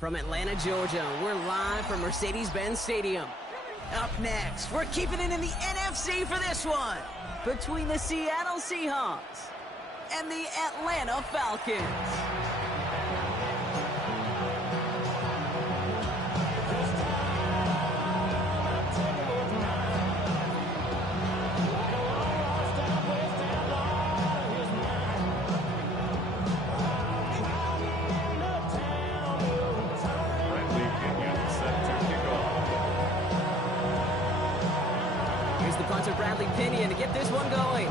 From Atlanta, Georgia, we're live from Mercedes-Benz Stadium. Up next, we're keeping it in the NFC for this one. Between the Seattle Seahawks and the Atlanta Falcons. Bradley Pinion to get this one going.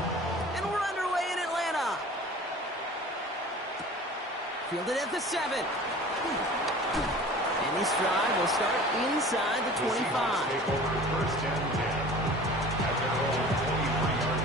And we're underway in Atlanta. Fielded at the 7. And this drive will start inside the 25. Take over first and 10 at their own 23-yard line.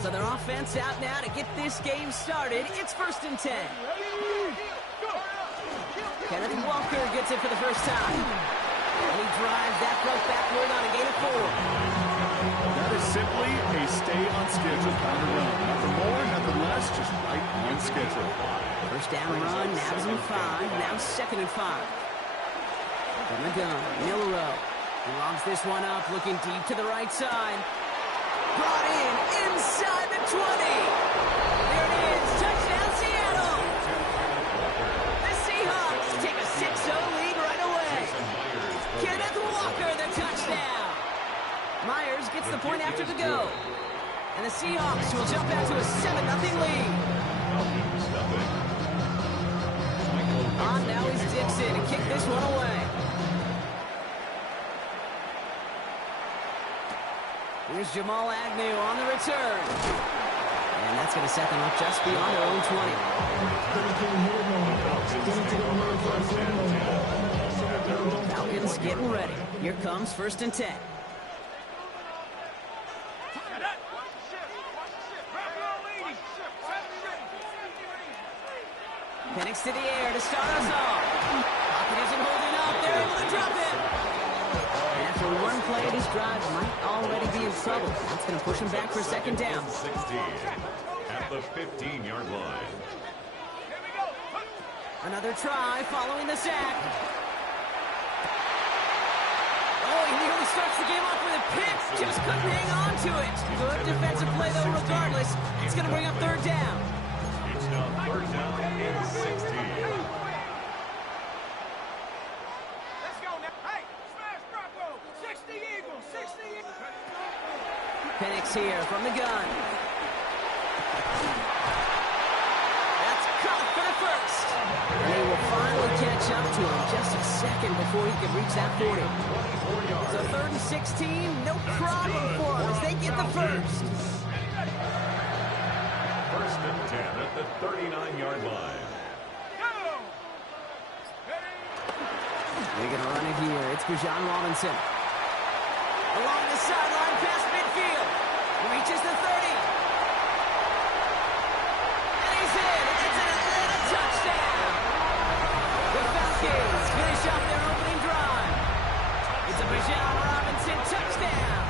So their offense out now to get this game started. It's first and 10. Kenneth Walker gets it for the first time. And he drives that broke backward on a gain of 4. That is simply a stay on schedule kind of run. Nothing more, nothing less, just right on schedule. First down run, now's in 5, now second and 5. From the gun, Milrow. He logs this one up, looking deep to the right side. Brought in inside the 20. There it is. Touchdown, Seattle. The Seahawks take a 6-0 lead right away. Kenneth Walker, the touchdown. Myers gets the point after the go. And the Seahawks will jump out to a 7-0 lead. On now is Dixon to kick this one away. Here's Jamal Agnew on the return. And that's going to set them up just beyond their own 20. Falcons getting ready. Here comes first and 10. Penix to the air to start us off. Pocket isn't holding up. They're able to drop it. After one play of this drive, might already be in trouble. That's going to push him back for second down. 16 at the 15-yard line. Another try following the sack. Oh, he nearly starts the game off with a pick. Just couldn't hang on to it. Good defensive play, though, regardless. It's going to bring up third down. It's now third down and 16. Penix here from the gun. That's caught for the first. And they will finally catch up to him just a second before he can reach that 40. So third and 16, no problem for him as they get the first. First and 10 at the 39-yard line. They're going to run it here. It's Bijan Robinson. Along the sideline past midfield. Reaches the 30. And he's in. It's an Atlanta touchdown. The Falcons finish off their opening drive. It's a Bijan Robinson touchdown.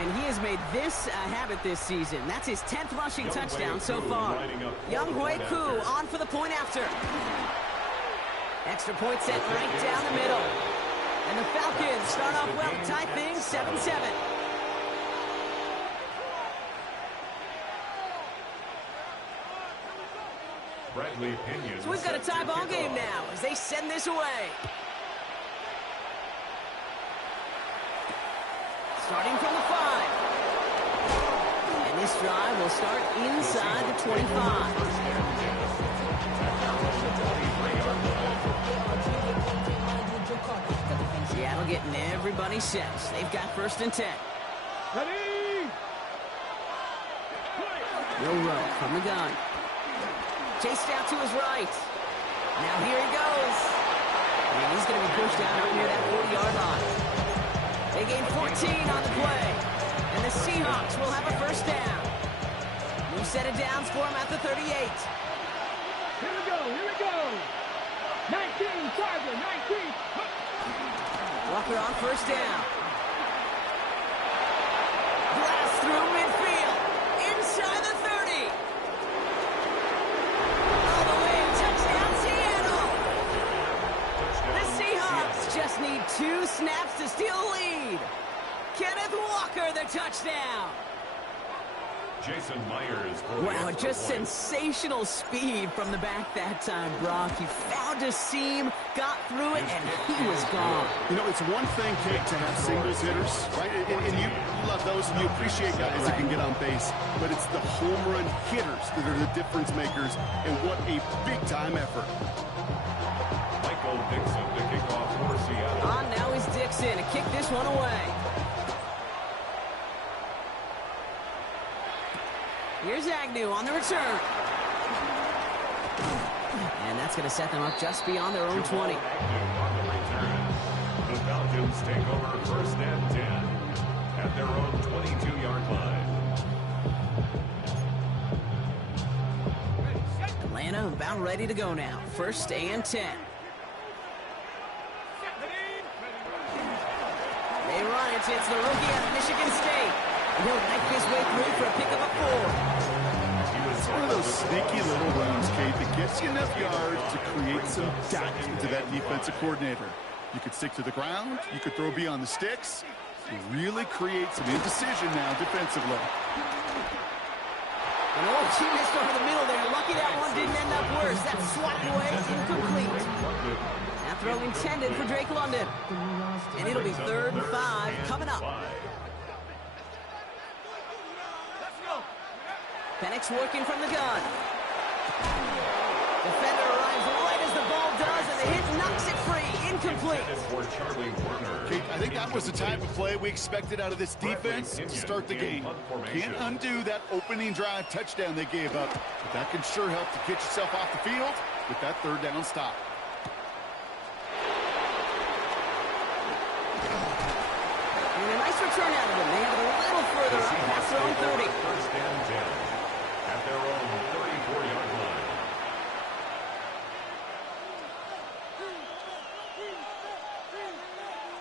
And he has made this a habit this season. That's his 10th rushing touchdown so far. Young Hui Koo on for the point after. Extra point set right down the middle. And the Falcons start off well, tie things 7-7. Bradley Pinion. So we've got a tie ball game now as they send this away. Starting from the 5. And this drive will start inside the 25. Seattle getting everybody set. They've got first and 10. Ready? Milrow from the gun. Chased out to his right. Now here he goes. And he's going to be pushed down up near that 40-yard line. They gain 14 on the play. And the Seahawks will have a first down. New set of downs for him at the 38. Here we go, here we go. 19, Charger, 19. Walker on first down. Blast through midfield. Inside the 30. All the way, touchdown Seattle. The Seahawks just need 2 snaps to steal the lead. Kenneth Walker, the touchdown. Jason Myers. Wow, just sensational speed from the back that time, Brock. He found a seam, got through it, and he was gone. You know, it's one thing, Kate, to have singles hitters, right? And you love those, and you appreciate guys that can get on base. But it's the home run hitters that are the difference makers, and what a big-time effort. Michael Dixon to kick off for Seattle. On now is Dixon to kick this one away. Here's Agnew on the return. And that's going to set them up just beyond their own 20. On the return. The Falcons take over first and 10 at their own 22-yard line. Atlanta about ready to go now. First and 10. They run it. It's the rookie out of Michigan State. He'll knife his way through for a pickup of 4. It's one of those sneaky little runs, Kate, that gets you enough yards to create some doubt into that defensive coordinator. You could stick to the ground. You could throw beyond the sticks. You really create some indecision now defensively. And he missed over the middle there. Lucky that one didn't end up worse. That swatted away, incomplete. That throw intended for Drake London. And it'll be 3rd and 5 coming up. Penix working from the gun. Defender arrives right as the ball does, and the hit knocks it free. Incomplete. Kate, I think that was the type of play we expected out of this defense to start the game. Can't undo that opening drive touchdown they gave up, but that can sure help to get yourself off the field with that 3rd down stop. And a nice return out of them. They have it a little further up past their own 30. First and 10 at their own 34-yard line.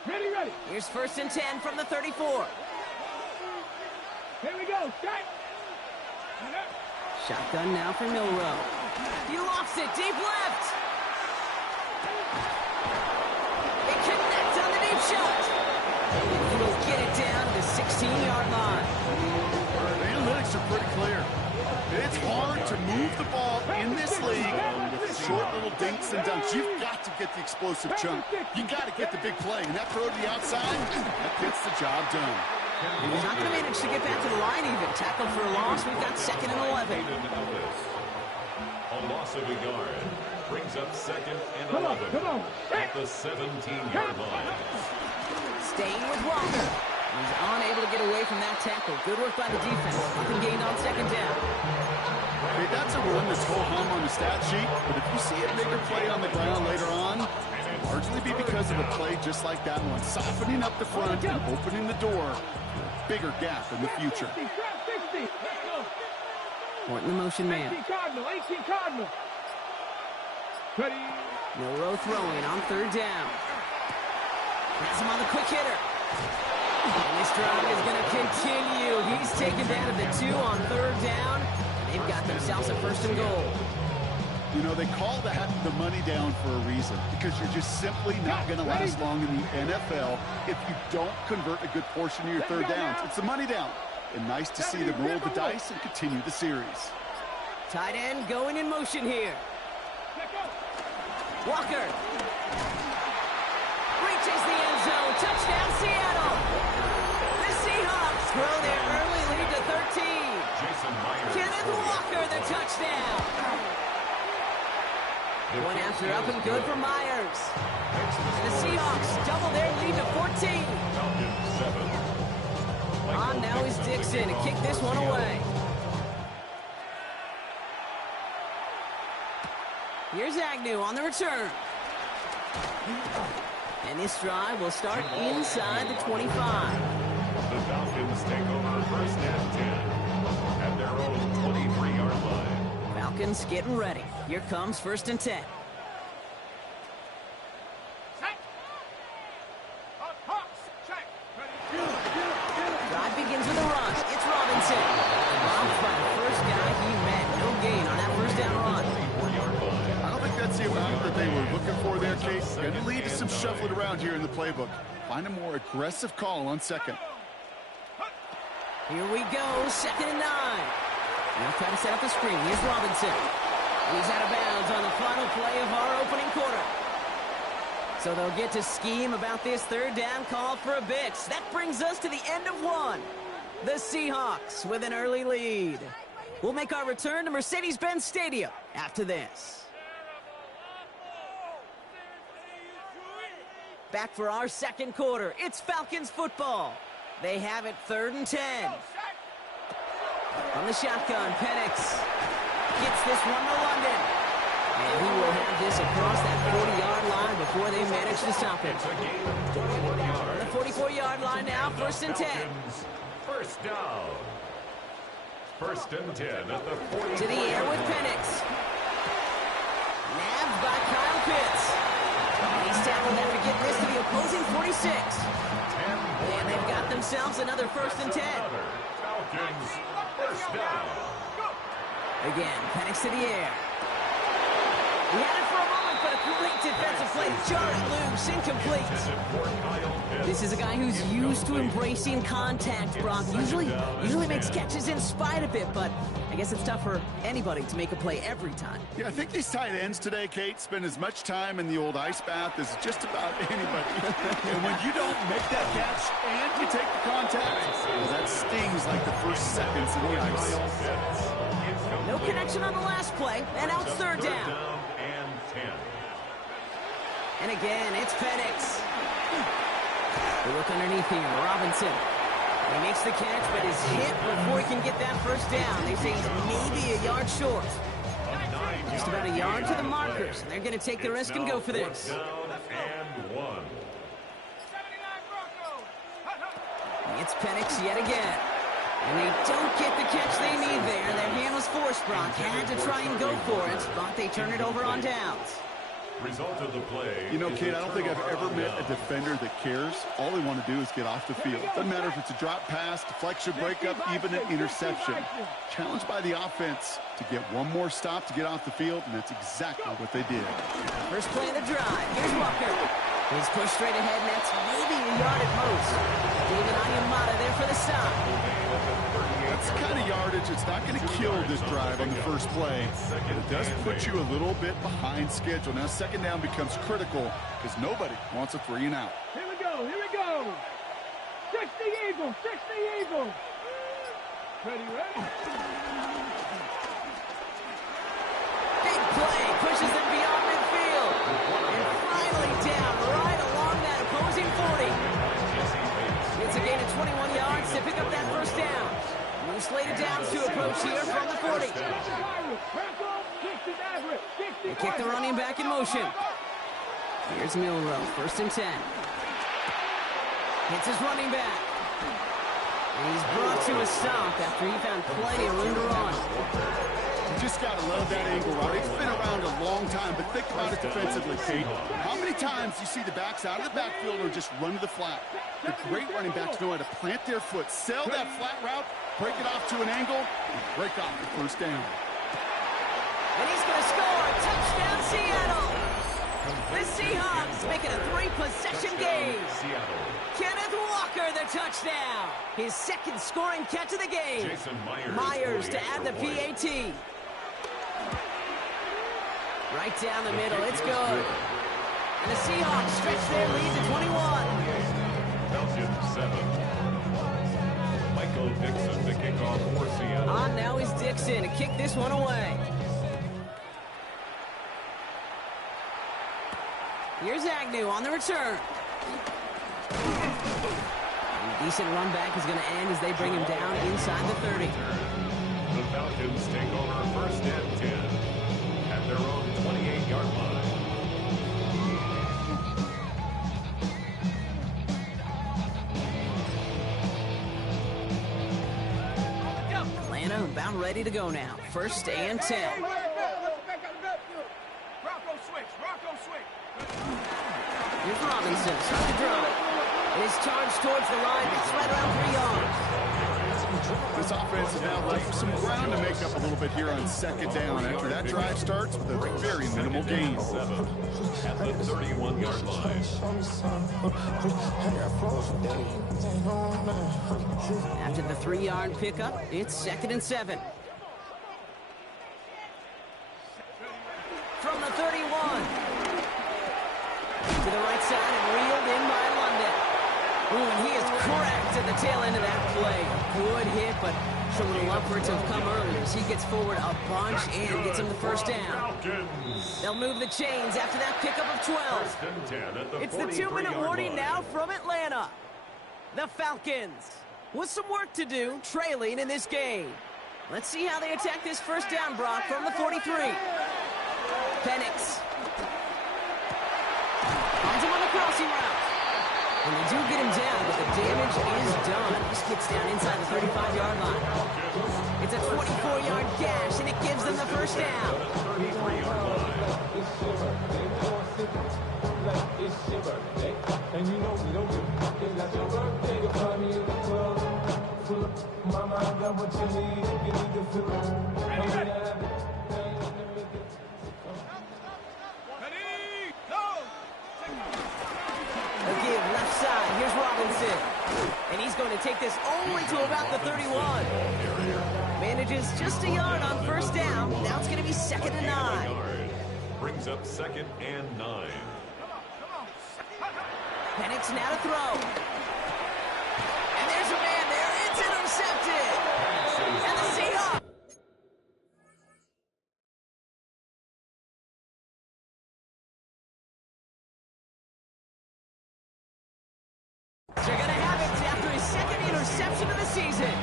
Ready. Here's 1st and 10 from the 34. Here we go, strike. Shotgun now for Milrow. He lofts it deep left. He connects on the deep shot. He'll get it down to the 16-yard line. The analytics are pretty clear. It's hard to move the ball in this league with short little dinks and dunks. You've got to get the explosive chunk. You got to get the big play. And that throw to the outside, that gets the job done. He's not going to manage to get back to the line even. Tackled for a loss. We've got 2nd and 11. A loss of a yard brings up 2nd and 11 at the 17-yard line. Staying with Walker. He's unable to get away from that tackle. Good work by the defense. Nothing gained on 2nd down. Hey, that's a run that's ho-hum on the stat sheet, but if you see a bigger play on the ground later on, it'll largely be because of a play just like that one, softening up the front and opening the door for a bigger gap in the future. 60, 60. Point in the motion man. 18 Cardinal. Ready. Milrow throwing on 3rd down. Has him on the quick hitter. And this drive is going to continue. He's taken down to the 2 on 3rd down. They've got themselves a 1st and goal. You know, they call that the money down for a reason, because you're just simply not going to last long in the NFL if you don't convert a good portion of your 3rd downs. It's the money down. And nice to see them roll the dice and continue the series. Tight end going in motion here. Walker. Reaches the end zone. Touchdown, Seattle. The Seahawks grow their early lead to 13. Kenneth Walker, the touchdown. One after up and good for Myers. And the Seahawks double their lead to 14. On now is Dixon to kick this one away. Here's Agnew on the return. And this drive will start inside the 25. The Falcons take over Falcons getting ready. Here comes 1st and 10. Drive begins with a run. It's Robinson. Blocked by the first guy he met. No gain on that 1st down run. I don't think that's the amount that they were looking for there, Kate. Going to lead to some shuffling around here in the playbook. Find a more aggressive call on 2nd. Here we go, 2nd and 9. Now try to set up the screen. Here's Robinson. He's out of bounds on the final play of our opening quarter. So they'll get to scheme about this 3rd down call for a bit. That brings us to the end of 1. The Seahawks with an early lead. We'll make our return to Mercedes-Benz Stadium after this. Back for our 2nd quarter. It's Falcons football. They have it 3rd and 10. From the shotgun, Penix gets this one to London. And he will have this across that 40-yard line before they manage to stop him. On the 44-yard line now, 1st and 10. 1st down. 1st and 10 at the 40. To the air with Penix. Nabbed by Kyle Pitts. And he's tackled after getting this to the opposing 46. And they've got themselves another 1st and 10. Falcons, 1st down. Again, Penix to the air. He had it for a moment, but a great defensive play. Jarred loose, incomplete. This is a guy who's used to embracing contact, Brock. Usually makes catches in spite of it, but I guess it's tough for anybody to make a play every time. Yeah, I think these tight ends today, Kate, spend as much time in the old ice bath as just about anybody. And when you don't make that catch and you take the contact, well, that stings like the first seconds in the ice. No connection on the last play, and now it's 3rd down. And 10. And again, it's Penix. We look underneath here. Robinson. He makes the catch, but is hit before he can get that 1st down. They say he's maybe a yard short. Just about a yard to the markers. They're going to take the risk and go for this. Down and 1. It's Penix yet again. And they don't get the catch they need there. Their hand was forced, Brock. Had to try and go for it, but they turn it over on downs. Result of the play. You know, Kate, I don't think I've ever met a defender that cares. All they want to do is get off the field. Doesn't matter if it's a drop pass, deflection, breakup, even an interception. Challenged by the offense to get one more stop to get off the field, and that's exactly what they did. First play of the drive. Here's Walker. He's pushed straight ahead, and that's maybe a yard at most. David Onyemata there for the stop. That's the kind of yardage it's not going to kill this drive on the first play, but it does put you a little bit behind schedule. Now 2nd down becomes critical because nobody wants a 3 and out. Here we go, here we go. 60 Eagles, 60 Eagles. Ready, ready. Big play, pushes them beyond midfield. And finally down right along that opposing 40. It's a gain of 21 yards to pick up that 1st down. Slated downs to approach here from the 40. They kick the running back in motion. Here's Milrow, 1st and 10. Hits his running back. And he's brought to a stop after he found plenty of room to run. You just got to love that angle route. It's been around a long time, but think about it defensively, Kate. How many times you see the backs out of the backfield or just run to the flat? The great running backs know how to plant their foot, sell that flat route, break it off to an angle, and break off the 1st down. And he's going to score. Touchdown, Seattle. The Seahawks make it a 3-possession game. Kenneth Walker, the touchdown. His 2nd scoring catch of the game. Myers to add the PAT. Right down the middle. It's good. And the Seahawks stretch their lead to 21. Falcons 7. Michael Dixon to kick off for Seattle. On now is Dixon to kick this one away. Here's Agnew on the return. A decent run back is going to end as they bring him down inside the 30. The Falcons take over 1st and 10 at their own 28-yard line. Atlanta about ready to go now. 1st and 10. Here's Robinson, start to drive. And his charge towards the line, it's right around 3 yards. This offense is now left some ground to make up a little bit here on second down after that drive starts with a very minimal gain. At the 31-yard line. After the 3-yard pickup, it's 2nd and 7. From the 31. To the right side and reeled in by London. Ooh, and he is cracked at the tail end of that play. Good hit, but showed a little upward to have come earlier as he gets forward a bunch and gets him the first down. They'll move the chains after that pickup of 12. It's the 2-minute warning now from Atlanta. The Falcons with some work to do, trailing in this game. Let's see how they attack this first down, Brock, from the 43. Penix. Finds him on the crossing route. And they do get him down, but the damage is done. This gets down inside the 35-yard line. It's a 24-yard gash, and it gives them the first down. Again, left side. Here's Robinson. And he's going to take this only to about the 31. Manages just a yard on first down. Now it's going to be 2nd and 9. Brings up 2nd and 9. Penix now to throw. And there's a man there. It's intercepted. And the Seahawks. They're going to have it after his 2nd interception of the season.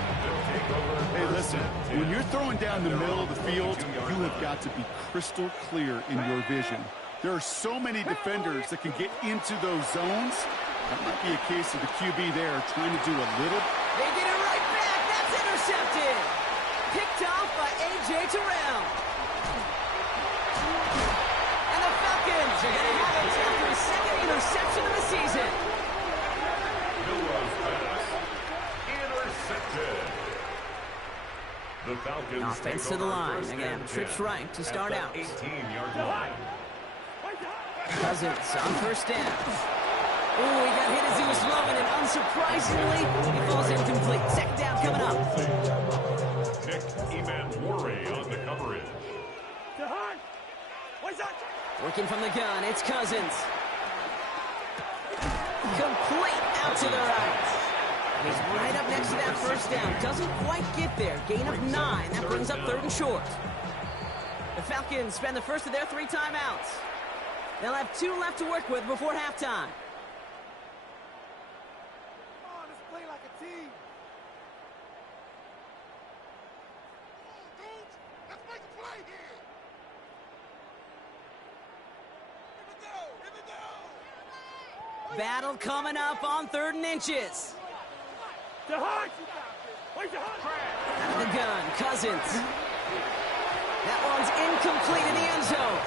Hey, listen, when you're throwing down the middle of the field, you have got to be crystal clear in your vision. There are so many defenders that can get into those zones. That might be a case of the QB there trying to do a little. They get it right back. That's intercepted. Picked off by A.J. Terrell. And the Falcons are going to have it after his 2nd interception of the season. Milrose pass. Intercepted. The Falcons Offense to the line. They're going to have trips right to start out. 18-yard line. Cousins on first down. Ooh, he got hit as he was throwing, and unsurprisingly, he falls incomplete. 2nd down coming up. Nick Emanwari on the coverage. Working from the gun, it's Cousins. Complete out to the right. And he's right up next to that first down. Doesn't quite get there. Gain of 9. That brings up 3rd and short. The Falcons spend the first of their 3 timeouts. They'll have 2 left to work with before halftime. Come on, let's play like a team. Let's make a play here. Here we go. Battle coming up on 3rd and inches. Out of the gun, Cousins. That one's incomplete in the end zone.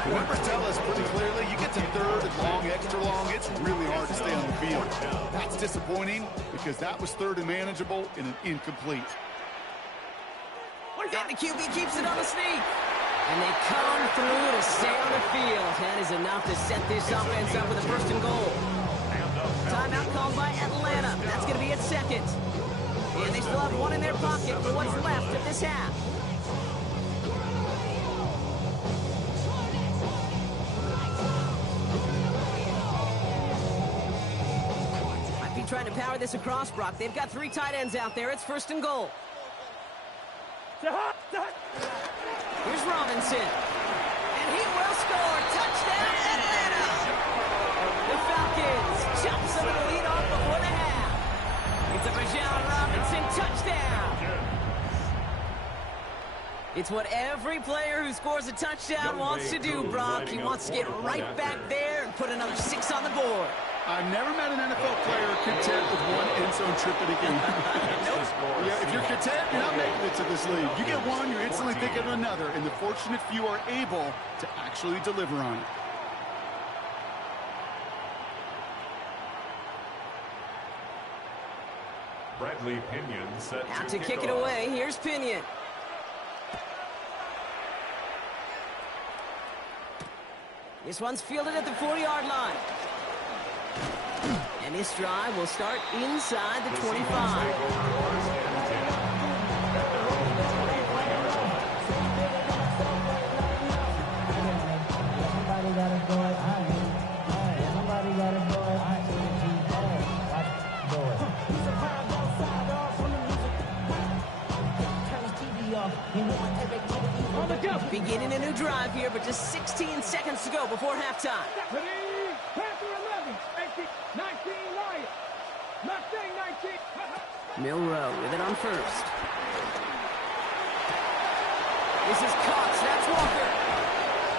The numbers tell us pretty clearly, you get to 3rd and long, extra long, it's really hard to stay on the field. That's disappointing because that was 3rd and manageable in an incomplete. And the QB keeps it on the sneak. And they come through to stay on the field. That is enough to set this offense up with a 1st and goal. Timeout called by Atlanta. That's going to be at 2nd. And they still have 1 in their pocket for what's left of this half. Might be trying to power this across, Brock. They've got 3 tight ends out there. It's 1st and goal. Here's Robinson. And he will score. Touchdown, Atlanta! The Falcons chop some of the lead off before the half. It's a Bijan Robinson touchdown. It's what every player who scores a touchdown wants to do, Brock. He wants to get right back there and put another 6 on the board. I've never met an NFL player content with 1 end zone trip in a game. Yeah, if you're content, you're not making the benefits of this league. You get one, you're instantly thinking of another, and the fortunate few are able to actually deliver on it. Bradley Pinion set Out to kick it away. Here's Pinion. This one's fielded at the 40-yard line. And this drive will start inside the 25. Beginning a new drive here, but just 16 seconds to go before halftime. Milrow with it on first. This is caught. Snaps Walker.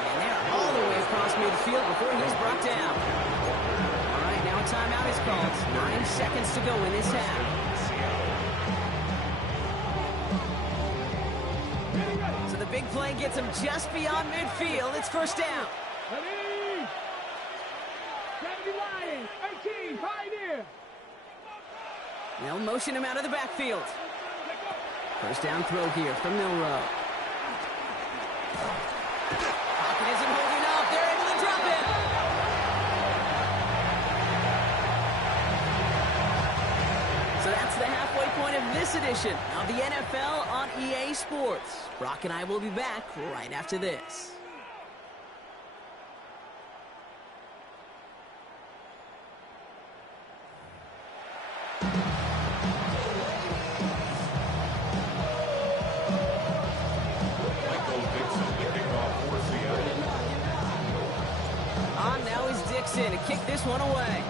And they're all the way across midfield before he's brought down. All right, now a timeout is called. 9 seconds to go in this half. So the big play gets him just beyond midfield. It's first down. Ready? 70 Lions, 18, Pioneer. They'll motion him out of the backfield. First down throw here from Milrow. Pocket isn't holding up. They're able to drop it. So that's the halfway point of this edition of the NFL on EA Sports. Brock and I will be back right after this. To kick this one away.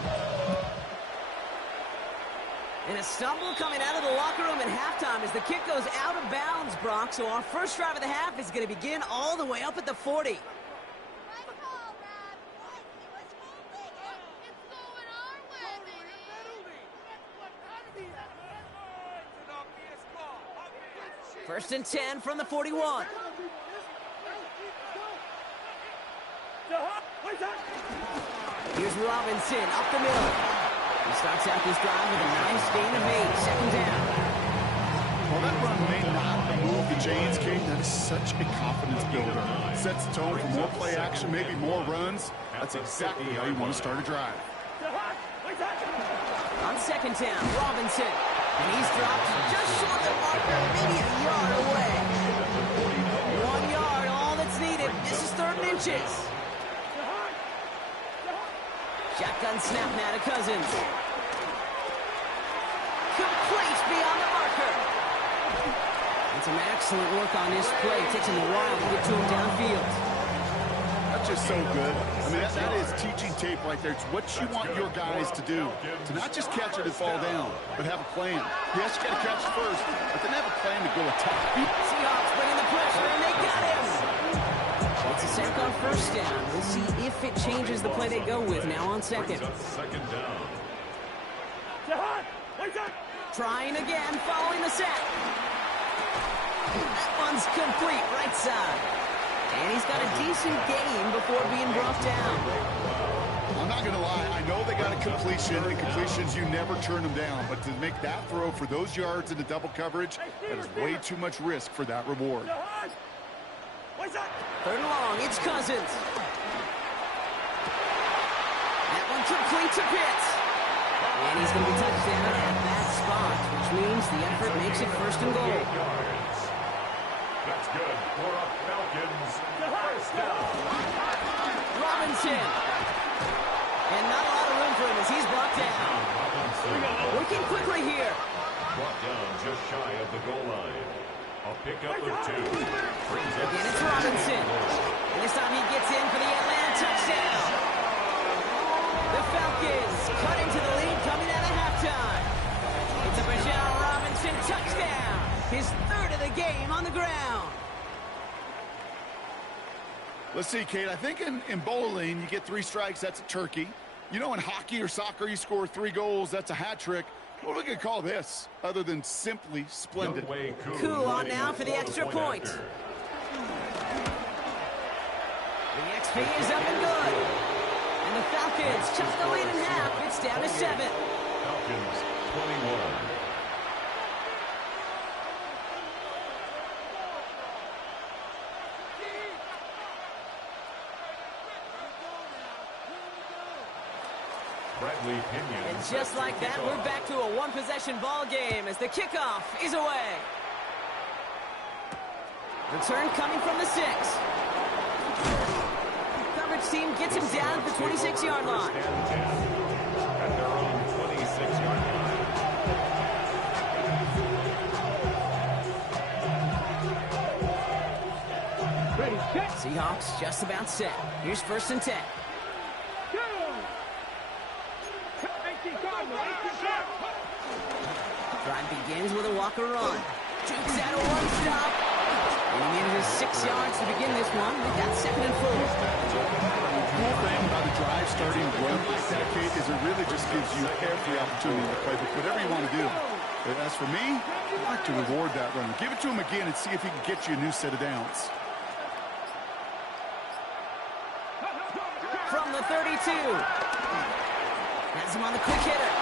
And a stumble coming out of the locker room at halftime as the kick goes out of bounds, Brock. So our first drive of the half is going to begin all the way up at the 40. First and 10 from the 41. Here's Robinson up the middle. He starts out this drive with a nice gain of 8. Second down. Well, that run may not move the chains, King. That is such a confidence builder. Sets the tone for more play action, maybe more runs. That's exactly how you want to start a drive. On second down, Robinson. And he's dropped just short of the marker, maybe a yard away. 1 yard, all that's needed. This is 3rd and inches. Shotgun snap now to Cousins. Complete beyond the marker. And some excellent work on this play. It takes him a while to get to him downfield. That's just so good. I mean, that is teaching tape right there. It's what you want your guys to do. To not just catch it and fall down, but have a plan. Yes, you got to catch it first, but then have a plan to go attack. Seahawks bringing the pressure, and they got him. It's a sack on first down. We'll see if it changes the play they go with now on second. Second down. Trying again, following the sack. That one's complete, right side. And he's got a decent gain before being brought down. I'm not going to lie. I know they got a completion, and completions, you never turn them down. But to make that throw for those yards into double coverage, that is way too much risk for that reward. 3rd and long, it's Cousins. That one complete to Pitts. And he's going to be touched down at that spot, which means the effort makes it 1st and goal. That's good for a Falcons first down. Robinson. And not a lot of room for him as he's brought down. Working quickly here. Brought down just shy of the goal line. A pickup of 2. Again, it's Robinson. And this time he gets in for the Atlanta touchdown. The Falcons cut into the lead coming out of halftime. It's a Bijan Robinson touchdown. His 3rd of the game on the ground. Let's see, Kate. I think in bowling, you get 3 strikes, that's a turkey. You know, in hockey or soccer, you score 3 goals, that's a hat trick. What are we going to call this other than simply splendid? Cool on now for the extra point. The XP is up and good. And the Falcons chop the lead in half. It's down to 7. Falcons 21. And just like that, we're back to a one-possession ball game as the kickoff is away. Return coming from the 6. Coverage team gets him down at the 26-yard line. At their own 26-yard line. Ready, set. Seahawks just about set. Here's 1st and 10. Drive begins with a Walker run. Jukes out a one-stop. And he needed his 6 yards to begin this one. We've got 2nd and 4. The cool thing about a drive starting run like that, Kate, is it really just gives you every opportunity to play whatever you want to do. But as for me, I'd like to reward that run. Give it to him again and see if he can get you a new set of downs. From the 32. Has him on the quick hitter.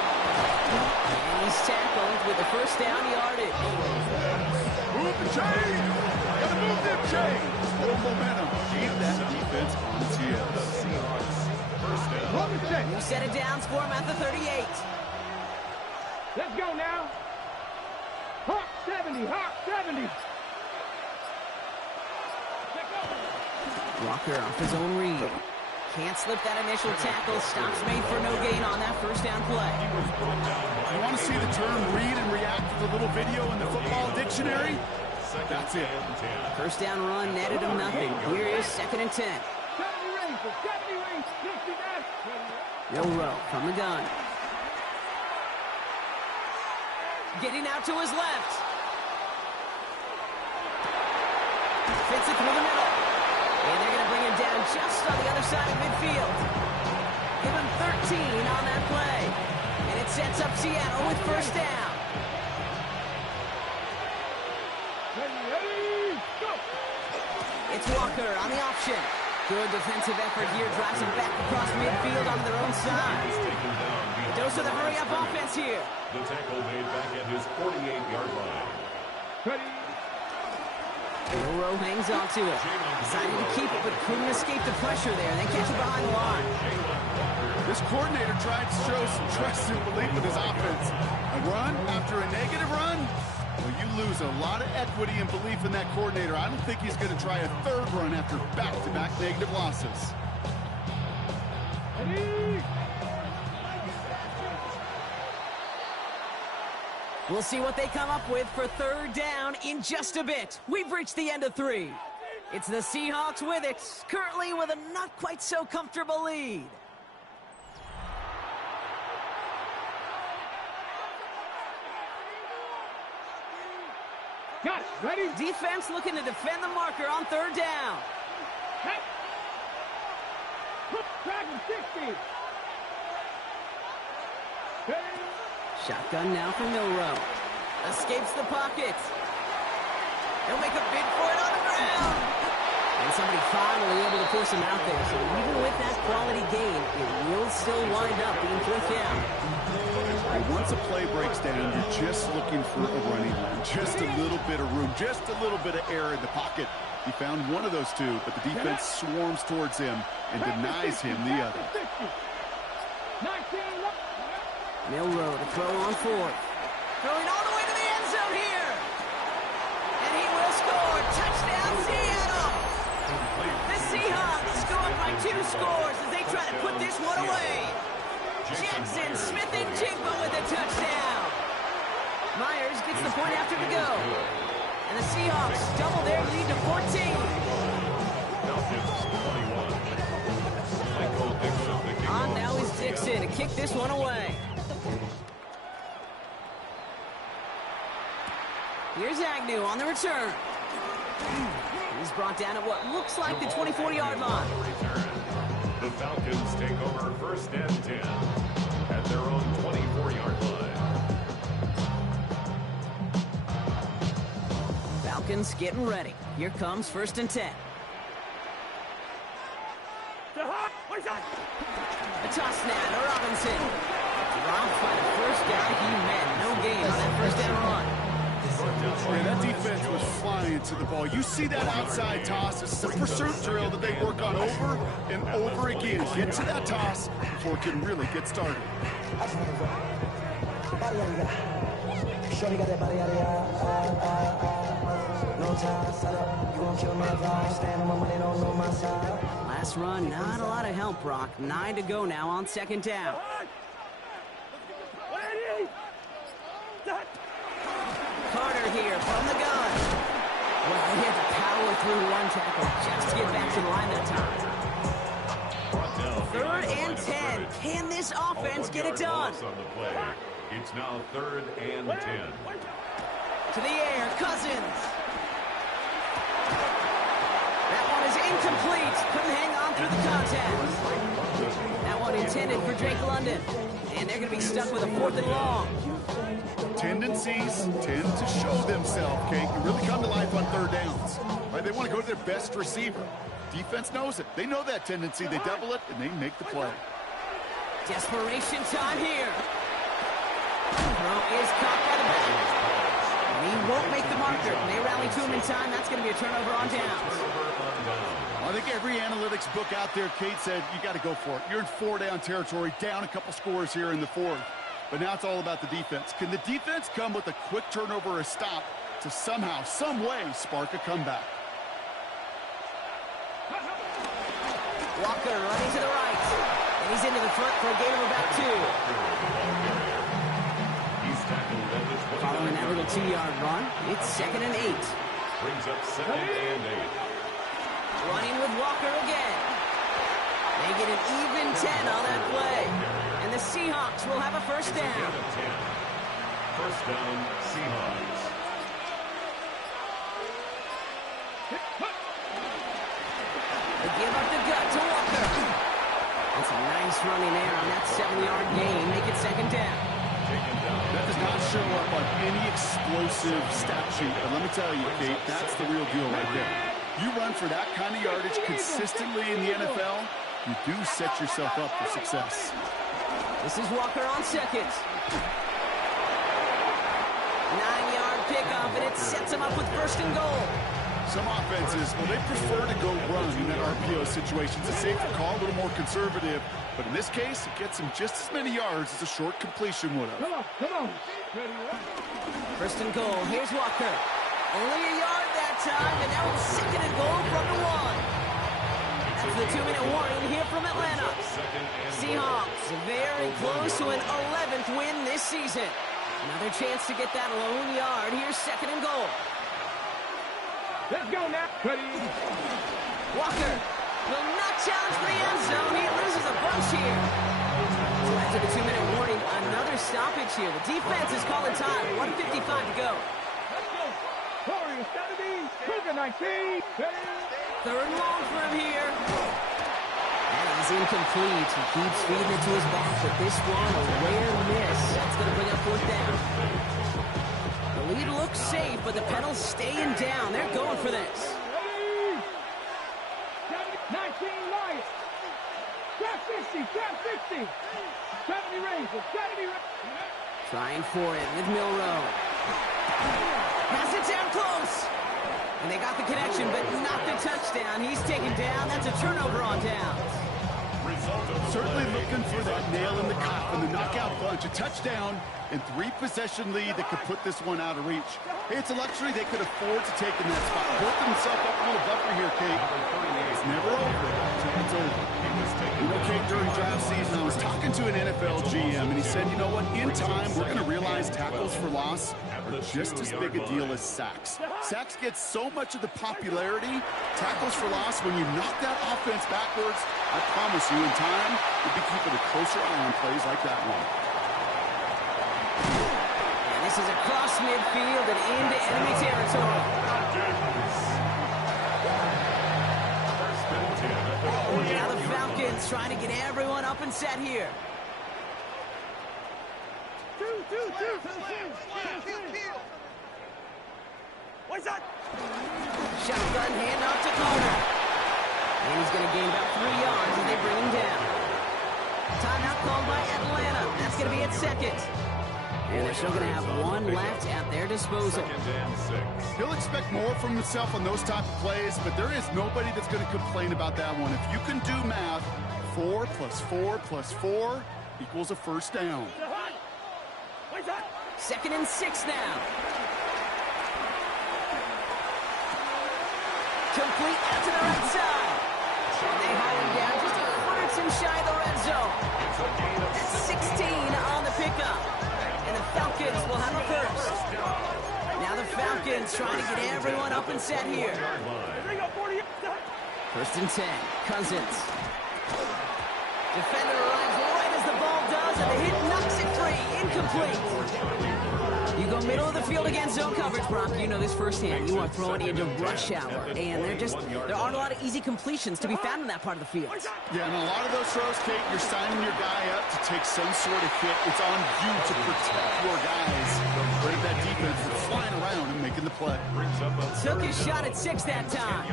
And he's tackled with the 1st down yardage. Move the chain! Gotta move them chains! Full momentum. Keep that defense on its heels. Seahawks 1st down. New set of downs for him at the 38. Let's go now. Hawk 70, Hawk 70. Walker off his own read. Can't slip that initial tackle. Stops made for no gain on that 1st down play. You want to see the term read and react to the little video in the football dictionary? That's it. 1st down run netted him nothing. Here is 2nd and 10. 70 range, 70 range, 60 back. Milrow from the gun. Getting out to his left. Fits it through the middle. And they're going to bring him down just on the other side of midfield. Give him 13 on that play. And it sets up Seattle with 1st down. Ready, go. It's Walker on the option. Good defensive effort here. Drives him back across midfield on their own side. Dose of the hurry-up offense here. The tackle made back at his 48-yard line. Ready. Milrow hangs on to it. Decided to keep it, but couldn't escape the pressure there. They catch it behind the line. This coordinator tried to show some trust and belief with his offense. A run after a negative run? Well, you lose a lot of equity and belief in that coordinator. I don't think he's going to try a 3rd run after back-to-back negative losses. Ready. We'll see what they come up with for 3rd down in just a bit. We've reached the end of 3. It's the Seahawks with it, currently with a not quite so comfortable lead. Got it. Ready. Defense looking to defend the marker on 3rd down. Hey. Dragon 60. Hey. Shotgun now for Milrow. Escapes the pocket. He'll make a bid for it on the ground. And somebody finally able to force him out there. So even with that quality gain, it will still wind up being 4th down. And once a play breaks down, you're just looking for a running lane. Just a little bit of room, just a little bit of air in the pocket. He found one of those two, but the defense swarms towards him and denies him the other. 19. Milrow to throw on 4th. Throwing all the way to the end zone here. And he will score. Touchdown, Seattle. The Seahawks score by 2 scores as they try to put this one away. Jackson, Smith, and Jigba with a touchdown. Myers gets the point after to go. And the Seahawks double their lead to 14. On now is Dixon to kick this one away. Here's Agnew on the return. He's brought down at what looks like the 24-yard line. The Falcons take over 1st and 10 at their own 24-yard line. Falcons getting ready. Here comes 1st and 10. A toss now to Robinson. Dropped by the first guy he met. No gain on that 1st down run. Yeah, that defense was flying to the ball. You see that outside toss. It's a pursuit drill that they work on over and over again. Get to that toss before it can really get started. Last run, not a lot of help, Brock. 9 to go now on 2nd down. Carter here from the gun. Well, he had to power through one tackle just to get back to the line that time. 3rd and 10. Can this offense get it done? It's now 3rd and 10. To the air, Cousins. That one is incomplete. Couldn't hang on through the contact. That one intended for Drake London. And they're going to be stuck with a 4th and long. Tendencies tend to show themselves, Kate. You really come to life on 3rd downs. Right? They want to go to their best receiver. Defense knows it. They know that tendency. They double it, and they make the play. Desperation time here. Throw is caught by the back. And he won't make the marker. They rally to him in time. That's going to be a turnover on downs. I think every analytics book out there, Kate, said you got to go for it. You're in 4-down territory, down a couple scores here in the 4th. But now it's all about the defense. Can the defense come with a quick turnover or a stop to somehow, some way, spark a comeback? Walker running to the right. And he's into the front for a gain of about 2. Following that little 2-yard run, it's 2nd and 8. Brings up 2nd and 8. Running with Walker again. They get an even 10 on that play. And the Seahawks will have a 1st down. 1st down, Seahawks. They give up the gut to Walker. That's a nice running there on that 7-yard gain. Make it 2nd down. That does not show up on any explosive stat sheet. But let me tell you, Kate, that's the real deal right there. You run for that kind of yardage consistently in the NFL, you do set yourself up for success. This is Walker on 2nd. 9-yard pickup, and it sets him up with 1st and goal. Some offenses, well, they prefer to go run in that RPO situation. It's a safer call, a little more conservative. But in this case, it gets him just as many yards as a short completion would have. Come on. 1st and goal. Here's Walker. Only a yard that time, and now it's 2nd and goal from the 1. That's the 2-minute warning here from Atlanta. Seahawks very close to an 11th win this season. Another chance to get that lone yard. Here's 2nd and goal. Let's go now. Walker will not challenge for the end zone. He loses a bunch here. So after the 2-minute warning, another stoppage here. The defense is calling time. 1:55 to go. Let's go. Corey, it's got to be 19. 3rd and long for him here. That is incomplete. He keeps feeding it to his back, but this one, a rare miss. That's going to bring up 4th down. The lead looks safe, but the pedals staying down. They're going for this. 19 Lions. Trap 60. 70 Rangers. Trying for it with Milrow. Has it down close. And they got the connection, but not the touchdown. He's taken down. That's a turnover on downs. Certainly looking for that nail in the coffin, the knockout punch, a touchdown, and 3-possession lead that could put this one out of reach. Hey, it's a luxury they could afford to take in that spot. Built himself up a little buffer here, Kate. It's never over until it's over. You know, Kate, during draft season, I was talking to an NFL GM, and he said, you know what, in time, we're going to realize tackles for loss are just as big a deal as sacks. Sacks get so much of the popularity. Tackles for loss, when you knock that offense backwards, I promise you, in time, you'll be keeping a closer eye on plays like that one. And this is across midfield and into enemy territory. Now the Falcons trying to get everyone up and set here. Shotgun handoff to corner. And he's going to gain about 3 yards as they bring him down. Timeout called by Atlanta. That's going to be at second. And they're still going to have 1 left at their disposal. He'll expect more from himself on those type of plays, but there is nobody that's going to complain about that one. If you can do math, 4 + 4 + 4 equals a first down. 2nd and 6 now. Complete out to the right side. And they haul him down just a foot or 2 shy of the red zone. That's 16 on the pickup. And the Falcons will have a first. Now the Falcons trying to get everyone up and set here. 1st and 10. Cousins. Defender arrives right as the ball does, and the hit knocks it free. Incomplete. You go middle of the field against zone coverage, Brock. You know this firsthand. You are throwing into rush hour, and there aren't a lot of easy completions to be found in that part of the field. Yeah, and a lot of those throws, Kate, you're signing your guy up to take some sort of hit. It's on you to protect your guys. But if that defense is flying around and making the play. Took his shot at 6 that time.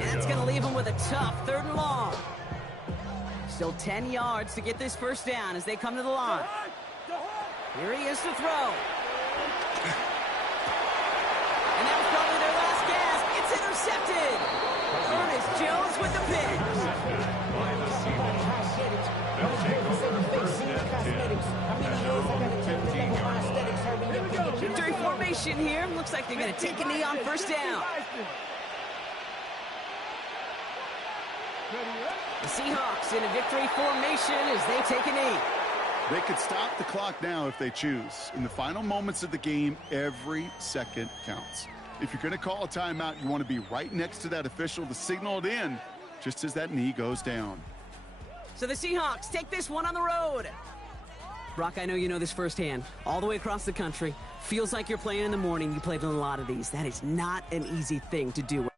And that's going to leave him with a tough 3rd and long. Still 10 yards to get this first down as they come to the line. Here he is to throw. And that was probably their last gasp. It's intercepted. Ernest Jones with the pick. Victory formation here. Looks like they're going to take a knee on first down. The Seahawks in a victory formation as they take a knee. They could stop the clock now if they choose. In the final moments of the game, every second counts. If you're going to call a timeout, you want to be right next to that official to signal it in just as that knee goes down. So the Seahawks take this one on the road. Brock, I know you know this firsthand. All the way across the country. Feels like you're playing in the morning. You played in a lot of these. That is not an easy thing to do.